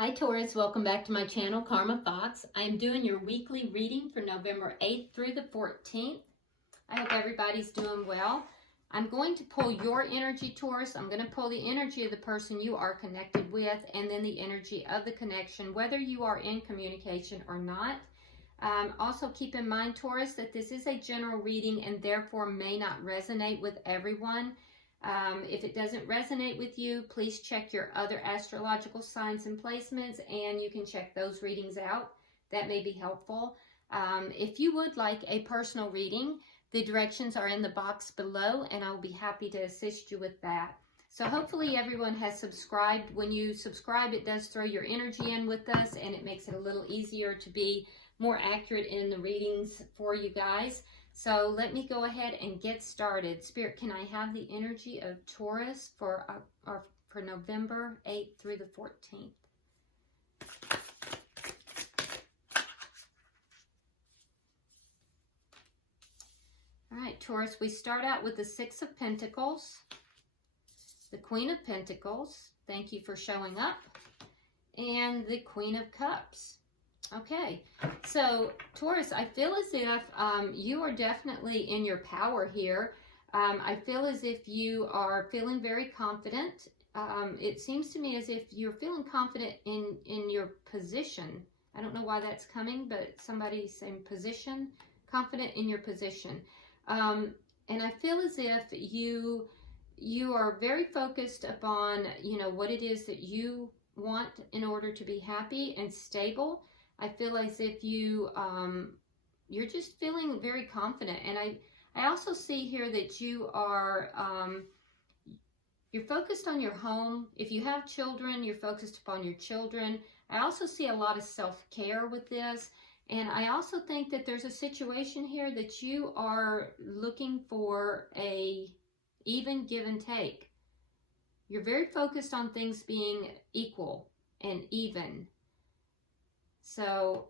Hi Taurus, welcome back to my channel, Karma Thoughts. I am doing your weekly reading for November 8th through the 14th. I hope everybody's doing well. I'm going to pull your energy, Taurus. I'm going to pull the energy of the person you are connected with and then the energy of the connection, whether you are in communication or not. Also keep in mind, Taurus, that this is a general reading and therefore may not resonate with everyone. If it doesn't resonate with you, please check your other astrological signs and placements, and you can check those readings out. That may be helpful. If you would like a personal reading, the directions are in the box below, and I'll be happy to assist you with that. So hopefully everyone has subscribed. When you subscribe, it does throw your energy in with us, and it makes it a little easier to be more accurate in the readings for you guys. So let me go ahead and get started. Spirit, can I have the energy of Taurus for November 8th through the 14th? All right, Taurus, we start out with the Six of Pentacles, the Queen of Pentacles, thank you for showing up, and the Queen of Cups. Okay, so Taurus, I feel as if you are definitely in your power here. I feel as if you are feeling very confident. It seems to me as if you're feeling confident in your position. I don't know why that's coming, but somebody's saying position, confident in your position. And I feel as if you are very focused upon, what it is that you want in order to be happy and stable. I feel as if you're just feeling very confident. And I also see here that you are, you're focused on your home. If you have children, you're focused upon your children. I also see a lot of self-care with this. And I also think that there's a situation here that you are looking for a even give and take. You're very focused on things being equal and even. So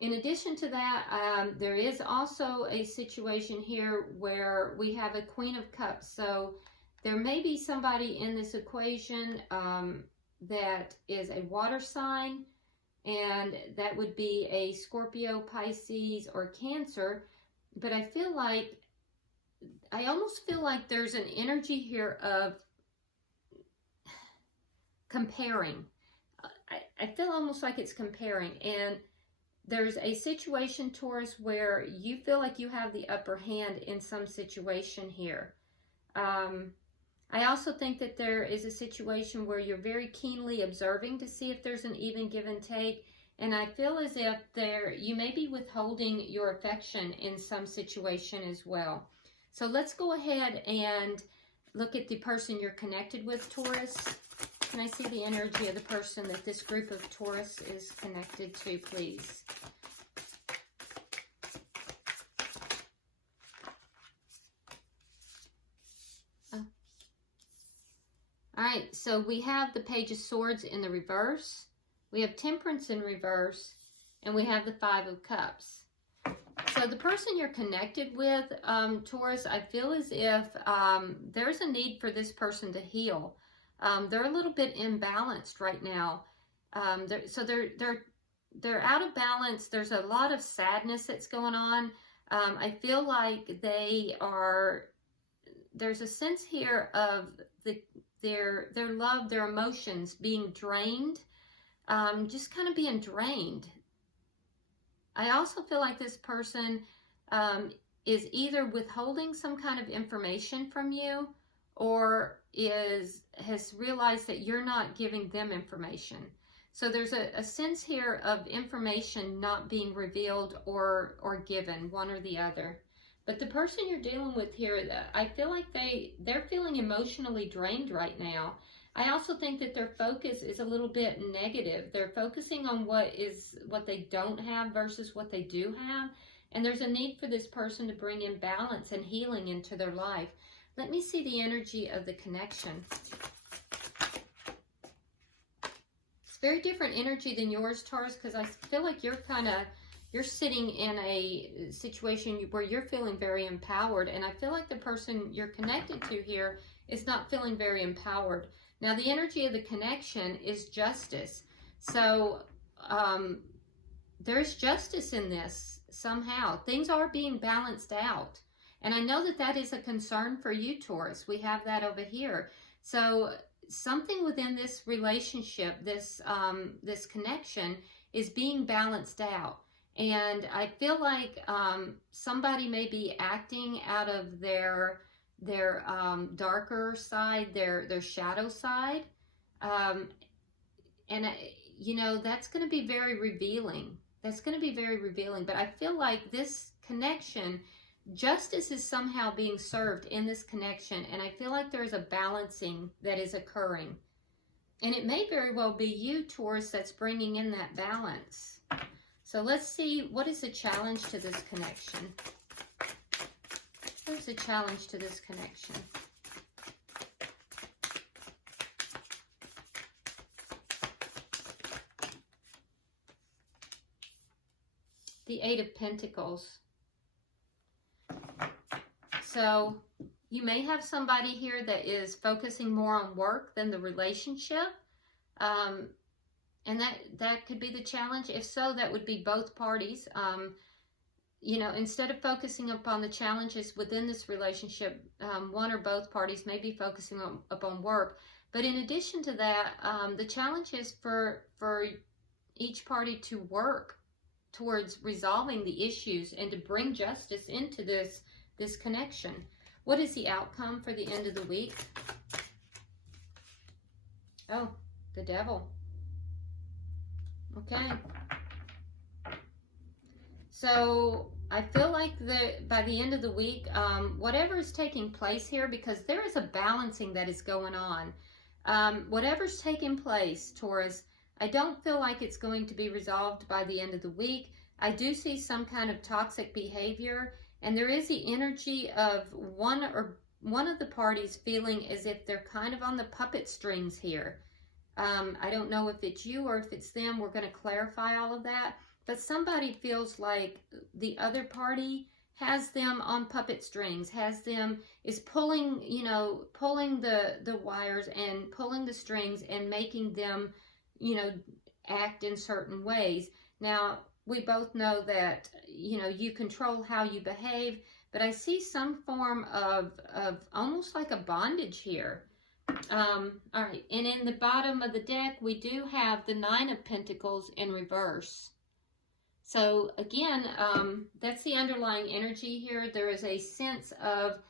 in addition to that, there is also a situation here where we have a Queen of Cups. So there may be somebody in this equation that is a water sign, and that would be a Scorpio, Pisces, or Cancer. But I almost feel like there's an energy here of comparing. I feel almost like it's comparing, and there's a situation, Taurus, where you feel like you have the upper hand in some situation here. I also think that there is a situation where you're very keenly observing to see if there's an even give and take, and I feel as if you may be withholding your affection in some situation as well. So let's go ahead and look at the person you're connected with, Taurus. Can I see the energy of the person that this group of Taurus is connected to, please? Oh. All right, so we have the Page of Swords in the reverse. We have Temperance in reverse, and we have the Five of Cups. So the person you're connected with, Taurus, I feel as if there's a need for this person to heal. They're a little bit imbalanced right now. They're out of balance. There's a lot of sadness that's going on. I feel like there's a sense here of their love, their emotions being drained, just kind of being drained. I also feel like this person is either withholding some kind of information from you, or has realized that you're not giving them information. So there's a sense here of information not being revealed or given, one or the other. But the person you're dealing with here, I feel like they're feeling emotionally drained right now. I also think that their focus is a little bit negative. They're focusing on what they don't have versus what they do have. And there's a need for this person to bring in balance and healing into their life. Let me see the energy of the connection. It's very different energy than yours, Taurus, because I feel like you're sitting in a situation where you're feeling very empowered, and I feel like the person you're connected to here is not feeling very empowered. Now, the energy of the connection is justice. So there's justice in this somehow. Things are being balanced out. And I know that that is a concern for you, Taurus. We have that over here. So something within this relationship, this connection, is being balanced out. And I feel like somebody may be acting out of their darker side, their shadow side. And you know, that's going to be very revealing. That's going to be very revealing. But I feel like this connection, justice is somehow being served in this connection. And I feel like there's a balancing that is occurring. And it may very well be you, Taurus, that's bringing in that balance. So let's see, what is the challenge to this connection? What is the challenge to this connection? The Eight of Pentacles. So you may have somebody here that is focusing more on work than the relationship. And that could be the challenge. If so, that would be both parties. You know, instead of focusing upon the challenges within this relationship, one or both parties may be focusing upon work. But in addition to that, the challenge is for each party to work towards resolving the issues and to bring justice into this connection. What is the outcome for the end of the week? Oh, the Devil. Okay. So I feel like by the end of the week, whatever is taking place here, because there is a balancing that is going on. Whatever's taking place, Taurus, I don't feel like it's going to be resolved by the end of the week. I do see some kind of toxic behavior, and there is the energy of one of the parties feeling as if they're kind of on the puppet strings here. I don't know if it's you or if it's them. We're going to clarify all of that. But somebody feels like the other party has them on puppet strings, is pulling, you know, pulling the wires and pulling the strings and making them, you know, act in certain ways. Now, we both know that, you know, you control how you behave, but I see some form of almost like a bondage here. All right, and in the bottom of the deck, we do have the Nine of Pentacles in reverse. So again, that's the underlying energy here. There is a sense of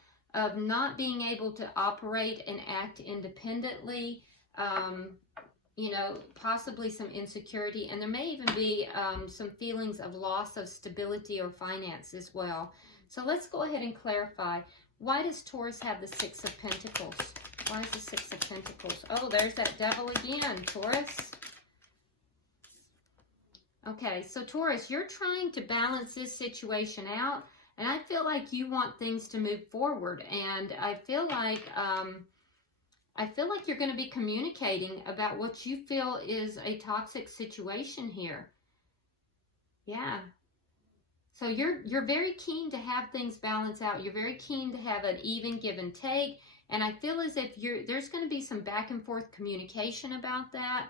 not being able to operate and act independently, you know, possibly some insecurity, and there may even be some feelings of loss of stability or finance as well. So let's go ahead and clarify. Why does Taurus have the Six of Pentacles? Why is the Six of Pentacles? Oh, there's that Devil again, Taurus. Okay, so Taurus, you're trying to balance this situation out, and I feel like you want things to move forward, and I feel like you're going to be communicating about what you feel is a toxic situation here. Yeah. So you're very keen to have things balance out. You're very keen to have an even give and take, and I feel as if there's going to be some back and forth communication about that.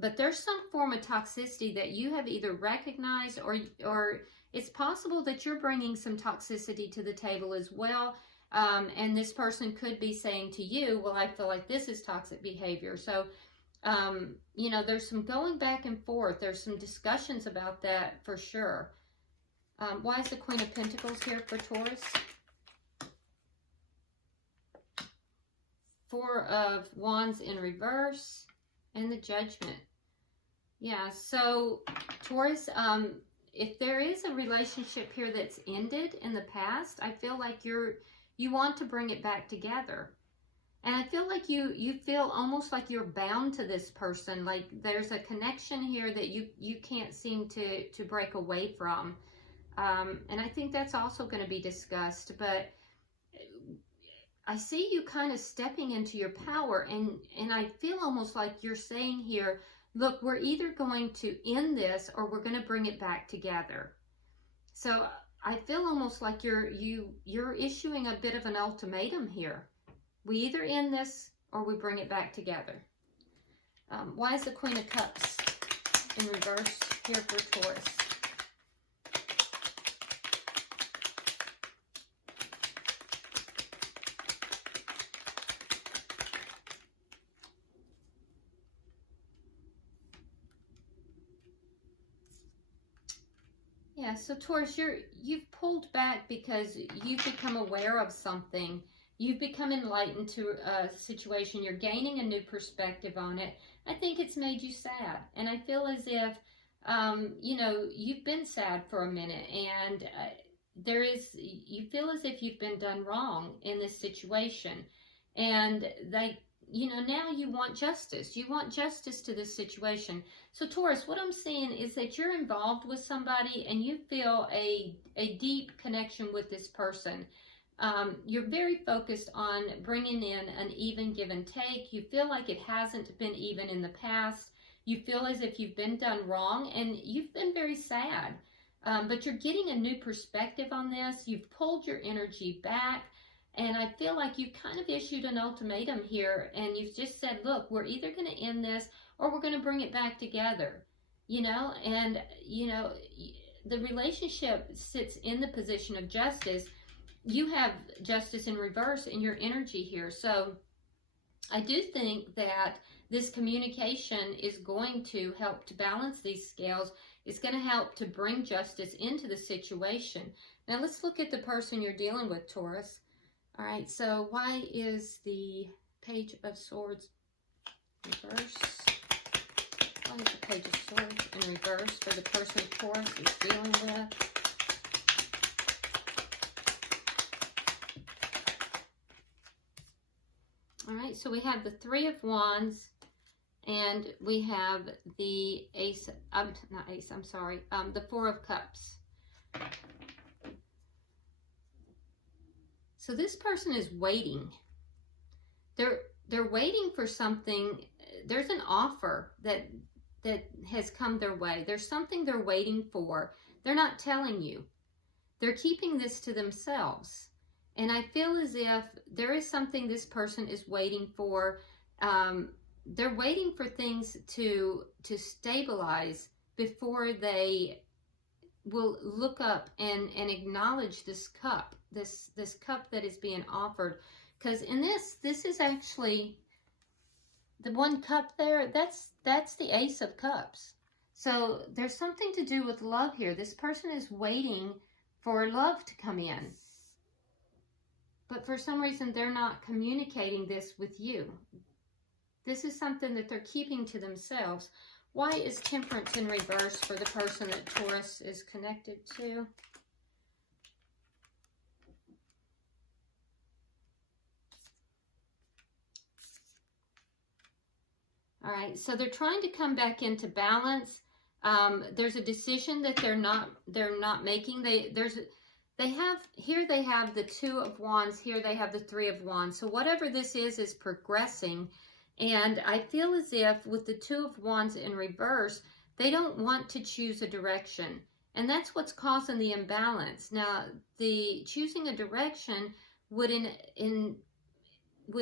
But there's some form of toxicity that you have either recognized or it's possible that you're bringing some toxicity to the table as well. And this person could be saying to you, well, I feel like this is toxic behavior. So, you know, there's some going back and forth. There's some discussions about that for sure. Why is the Queen of Pentacles here for Taurus? Four of Wands in reverse. And the Judgment. Yeah, so Taurus, if there is a relationship here that's ended in the past, I feel like you want to bring it back together. And I feel like you feel almost like you're bound to this person. Like there's a connection here that you can't seem to break away from. And I think that's also going to be discussed. But I see you kind of stepping into your power, and I feel almost like you're saying here, look, we're either going to end this or we're going to bring it back together. So I feel almost like you're issuing a bit of an ultimatum here. We either end this or we bring it back together. Why is the Queen of Cups in reverse here for Taurus. Yeah, so Taurus, you've pulled back because you've become aware of something. You've become enlightened to a situation. You're gaining a new perspective on it. I think it's made you sad. And I feel as if, you know, you've been sad for a minute. And you feel as if you've been done wrong in this situation. And you know, now you want justice. You want justice to this situation. So Taurus, what I'm seeing is that you're involved with somebody and you feel a deep connection with this person. You're very focused on bringing in an even give and take. You feel like it hasn't been even in the past. You feel as if you've been done wrong and you've been very sad. But you're getting a new perspective on this. You've pulled your energy back. And I feel like you kind of issued an ultimatum here and you've just said, look, we're either going to end this or we're going to bring it back together, you know, and, you know, the relationship sits in the position of justice. You have justice in reverse in your energy here. So I do think that this communication is going to help to balance these scales. It's going to help to bring justice into the situation. Now let's look at the person you're dealing with, Taurus. All right, so why is the Page of Swords reverse? Why is the Page of Swords in reverse for the person Taurus is dealing with? All right, so we have the Three of Wands and we have the Ace, not Ace, I'm sorry, the Four of Cups. So this person is waiting. They're waiting for something. There's an offer that has come their way. There's something they're waiting for. They're not telling you. They're keeping this to themselves. And I feel as if there is something this person is waiting for. They're waiting for things to stabilize before they will look up and acknowledge this cup, this cup that is being offered. Because in this is actually the one cup there, that's the Ace of Cups. So there's something to do with love here. This person is waiting for love to come in. But for some reason, they're not communicating this with you. This is something that they're keeping to themselves. Why is Temperance in reverse for the person that Taurus is connected to? All right, so they're trying to come back into balance. There's a decision that they're not making. They have the Two of Wands. Here they have the Three of Wands. So whatever this is progressing. And I feel as if with the Two of Wands in reverse, they don't want to choose a direction. And that's what's causing the imbalance. Now, the choosing a direction would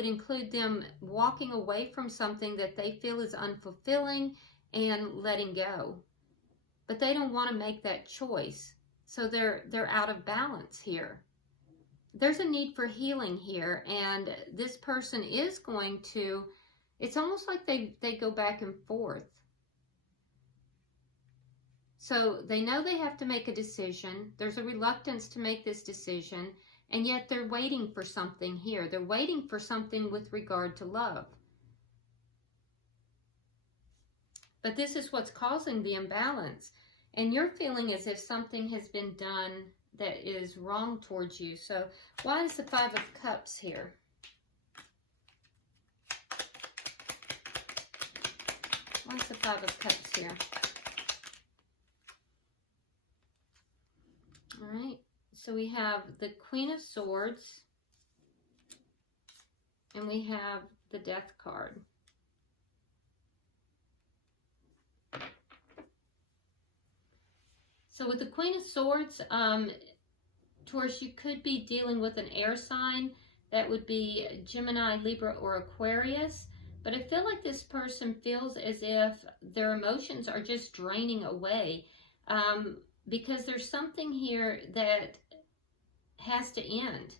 include them walking away from something that they feel is unfulfilling and letting go. But they don't want to make that choice. So they're out of balance here. There's a need for healing here. And this person is going to... It's almost like they go back and forth. So they know they have to make a decision. There's a reluctance to make this decision. And yet they're waiting for something here. They're waiting for something with regard to love. But this is what's causing the imbalance. And you're feeling as if something has been done that is wrong towards you. So why is the Five of Cups here? What's the Five of Cups here? All right. So we have the Queen of Swords. And we have the Death card. So with the Queen of Swords, Taurus, you could be dealing with an air sign. That would be Gemini, Libra, or Aquarius. But I feel like this person feels as if their emotions are just draining away, because there's something here that has to end.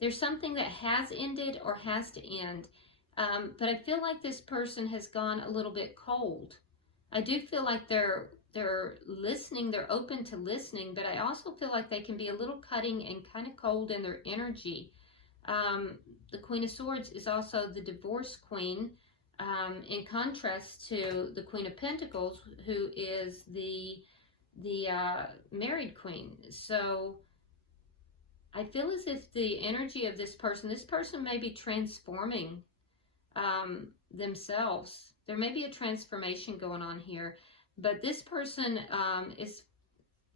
There's something that has ended or has to end. But I feel like this person has gone a little bit cold. I do feel like they're listening, they're open to listening, but I also feel like they can be a little cutting and kind of cold in their energy. The Queen of Swords is also the divorce queen, in contrast to the Queen of Pentacles, who is the married queen. So I feel as if the energy of this person may be transforming themselves. There may be a transformation going on here, but this person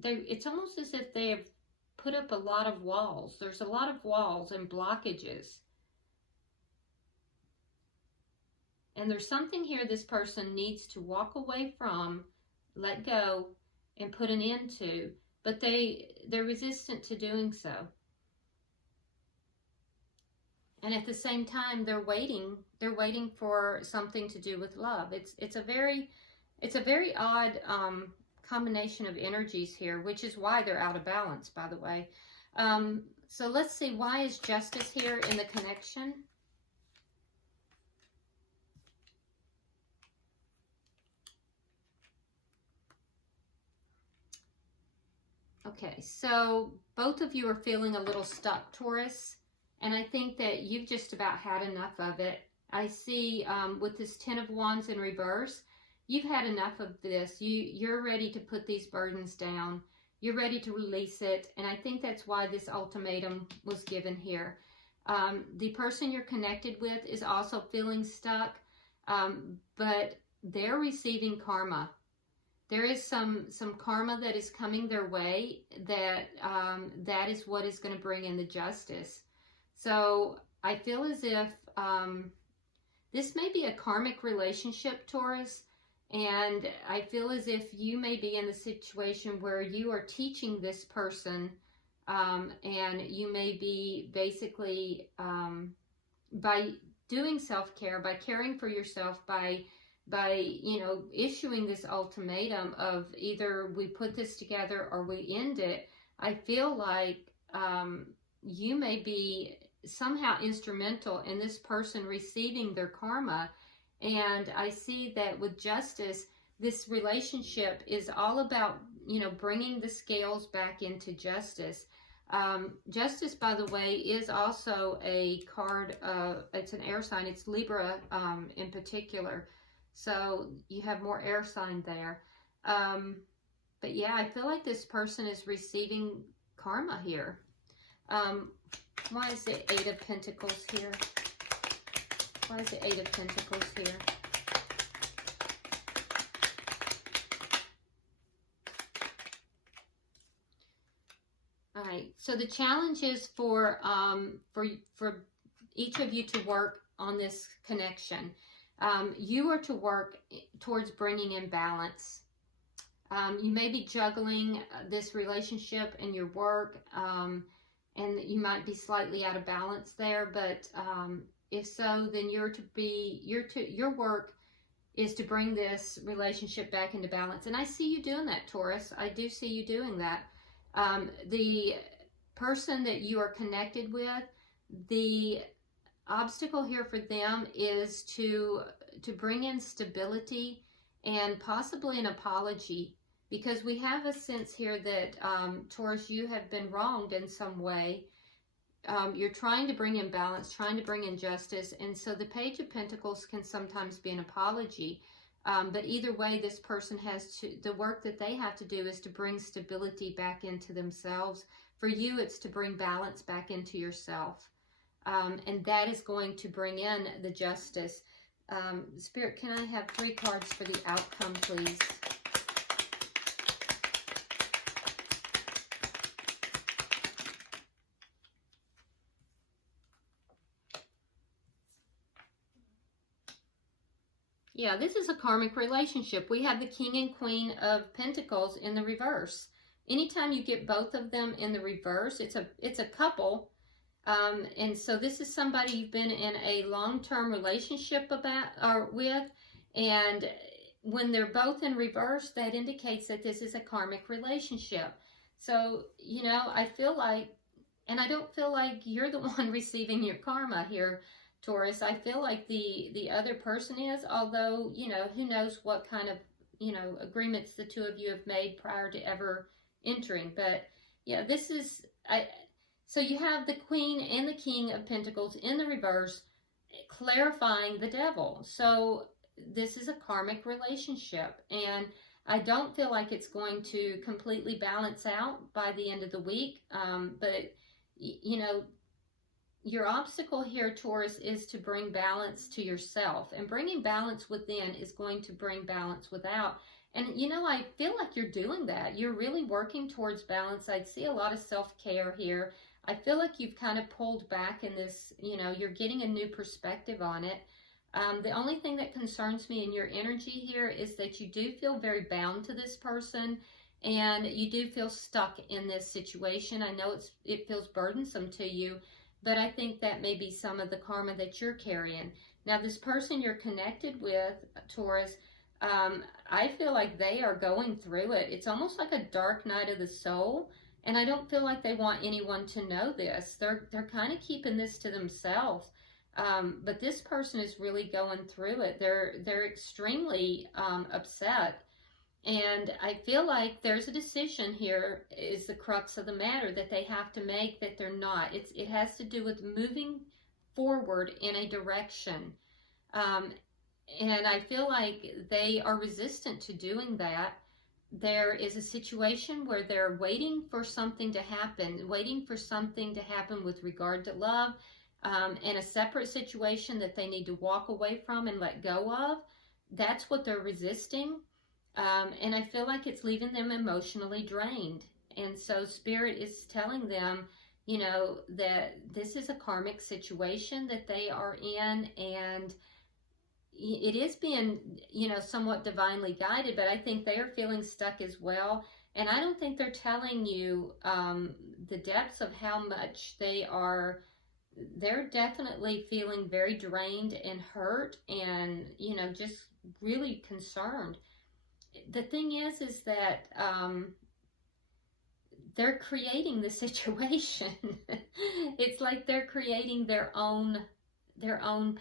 it's almost as if they have put up a lot of walls. There's a lot of walls and blockages. And there's something here this person needs to walk away from, let go, and put an end to, but they're resistant to doing so. And at the same time, they're waiting for something to do with love. It's a very odd combination of energies here, which is why they're out of balance, by the way. So let's see, why is justice here in the connection? Okay, so both of you are feeling a little stuck, Taurus, and I think that you've just about had enough of it. I see with this Ten of Wands in reverse, you've had enough of this. You're ready to put these burdens down. You're ready to release it, and I think that's why this ultimatum was given here. The person you're connected with is also feeling stuck, but they're receiving karma. There is some karma that is coming their way that that is what is going to bring in the justice. So I feel as if this may be a karmic relationship, Taurus, and I feel as if you may be in the situation where you are teaching this person, and you may be basically, by doing self-care, by caring for yourself, by issuing this ultimatum of either we put this together or we end it, I feel like you may be somehow instrumental in this person receiving their karma. And I see that with justice, this relationship is all about, bringing the scales back into justice. Justice, by the way, is also a card, it's an air sign, it's Libra in particular. So you have more air sign there. But yeah, I feel like this person is receiving karma here. Why is the Eight of Pentacles here? Why is the Eight of Pentacles here? All right, so the challenge is for each of you to work on this connection. You are to work towards bringing in balance. You may be juggling this relationship and your work, and you might be slightly out of balance there, but if so, then your work is to bring this relationship back into balance. And I see you doing that, Taurus. I do see you doing that. The person that you are connected with, the obstacle here for them is to bring in stability and possibly an apology, because we have a sense here that Taurus, you have been wronged in some way. You're trying to bring in balance, trying to bring in justice, and so the Page of Pentacles can sometimes be an apology. But either way, this person has to, the work that they have to do is to bring stability back into themselves. For you, it's to bring balance back into yourself. And that is going to bring in the justice. Spirit, can I have 3 cards for the outcome, please? Yeah, this is a karmic relationship. We have the King and Queen of Pentacles in the reverse. Anytime you get both of them in the reverse, it's a couple. And so this is somebody you've been in a long-term relationship with, and when they're both in reverse, that indicates that this is a karmic relationship. So, you know, I feel like, and I don't feel like you're the one receiving your karma here, Taurus. I feel like the other person is, although, you know, who knows what kind of, you know, agreements the two of you have made prior to ever entering. But yeah, this is, so you have the Queen and the King of Pentacles in the reverse, clarifying the Devil. So this is a karmic relationship, and I don't feel like it's going to completely balance out by the end of the week. But, you know, your obstacle here, Taurus, is to bring balance to yourself. And bringing balance within is going to bring balance without. And, you know, I feel like you're doing that. You're really working towards balance. I'd see a lot of self-care here. I feel like you've kind of pulled back in this, you know, you're getting a new perspective on it. The only thing that concerns me in your energy here is that you do feel very bound to this person, and you do feel stuck in this situation. I know it feels burdensome to you, but I think that may be some of the karma that you're carrying. Now, this person you're connected with, Taurus, I feel like they are going through it. It's almost like a dark night of the soul. And I don't feel like they want anyone to know this. They're kind of keeping this to themselves. But this person is really going through it. They're extremely upset. And I feel like there's a decision here is the crux of the matter that they have to make that they're not. It has to do with moving forward in a direction. And I feel like they are resistant to doing that. There is a situation where they're waiting for something to happen, with regard to love, and a separate situation that they need to walk away from and let go of. That's what they're resisting. And I feel like it's leaving them emotionally drained. And so Spirit is telling them, you know, that this is a karmic situation that they are in, and it is being, you know, somewhat divinely guided, but I think they are feeling stuck as well. And I don't think they're telling you the depths of how much they're definitely feeling very drained and hurt and, you know, just really concerned. The thing is that they're creating the situation. It's like they're creating their own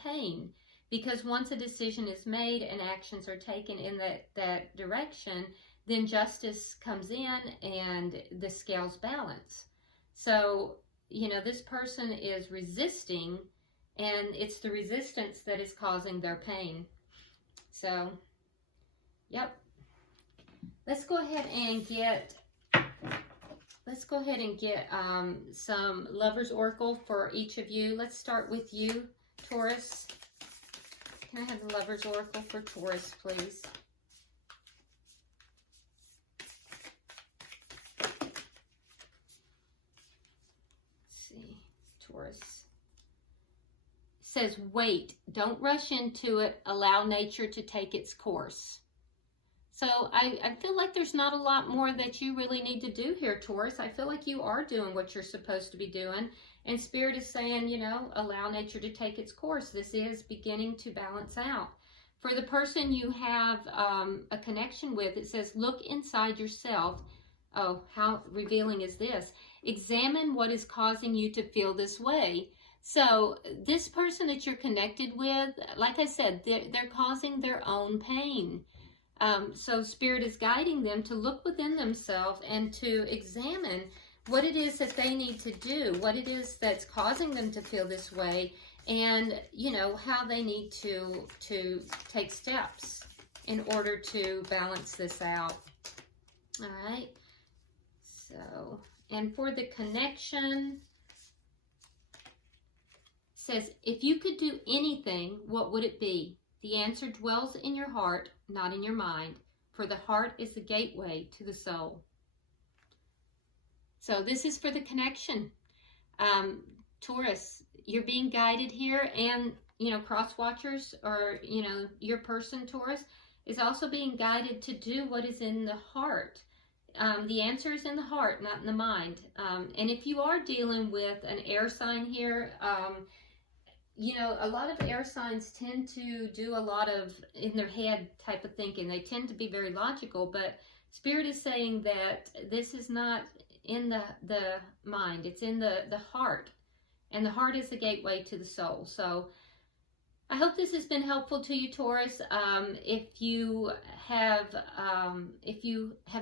pain. Because once a decision is made and actions are taken in that direction, then justice comes in and the scales balance. So, you know, this person is resisting, and it's the resistance that is causing their pain. So, yep. Let's go ahead and get some Lover's Oracle for each of you. Let's start with you, Taurus. Can I have the Lover's Oracle for Taurus, please? Let's see, Taurus. It says, wait, don't rush into it, allow nature to take its course. So I feel like there's not a lot more that you really need to do here, Taurus. I feel like you are doing what you're supposed to be doing. And Spirit is saying, you know, allow nature to take its course. This is beginning to balance out. For the person you have a connection with, it says, look inside yourself. Oh, how revealing is this? Examine what is causing you to feel this way. So this person that you're connected with, like I said, they're causing their own pain. So Spirit is guiding them to look within themselves and to examine what it is that they need to do, what it is that's causing them to feel this way, and, you know, how they need to take steps in order to balance this out. All right. So, and for the connection, it says, if you could do anything, what would it be? The answer dwells in your heart, not in your mind, for the heart is the gateway to the soul. So this is for the connection. Taurus, you're being guided here, and, you know, cross watchers, or, you know, your person, Taurus, is also being guided to do what is in the heart. the answer is in the heart, not in the mind. And if you are dealing with an air sign here, you know, a lot of air signs tend to do a lot of in their head type of thinking. They tend to be very logical, but Spirit is saying that this is not in the mind, it's in the heart. And the heart is the gateway to the soul. So I hope this has been helpful to you, Taurus. If you have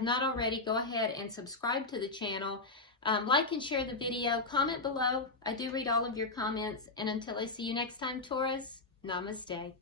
not already, go ahead and subscribe to the channel. Like and share the video. Comment below. I do read all of your comments. And until I see you next time, Taurus, namaste.